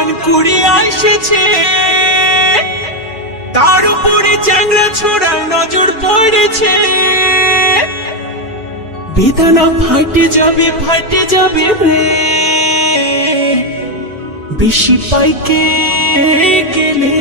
প্রাণ কুড়িয়ে এসেছে তার উপরে চ্যাংরা ছোড়া নজর পড়েছে। বেদনা ফাটে যাবে ফাটে যাবে রে। বেশি পাইকে গেলে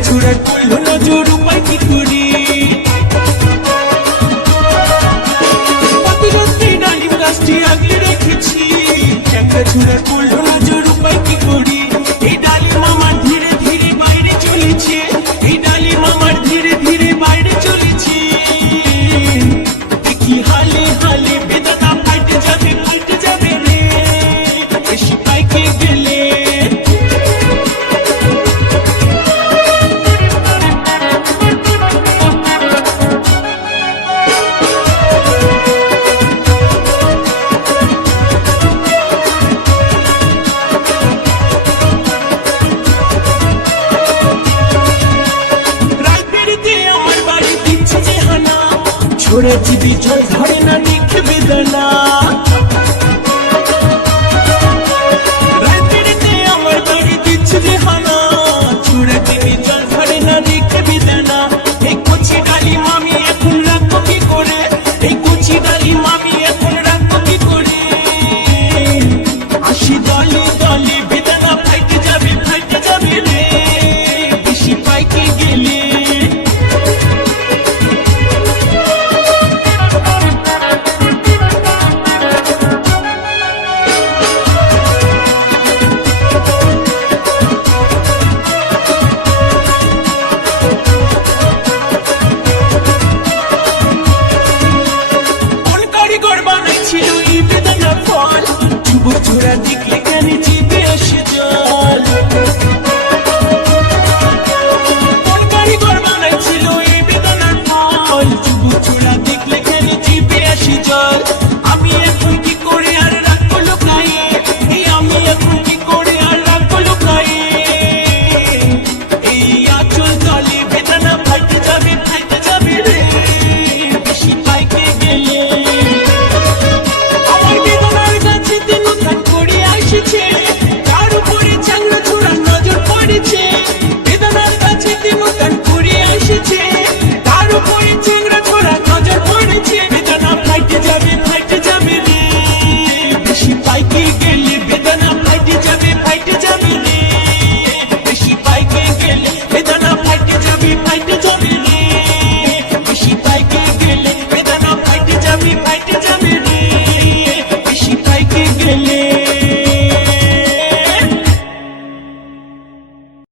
চূড়াকুল নজর উপায় কি করি প্রতিরোধে ডালিম করেছি বিজয়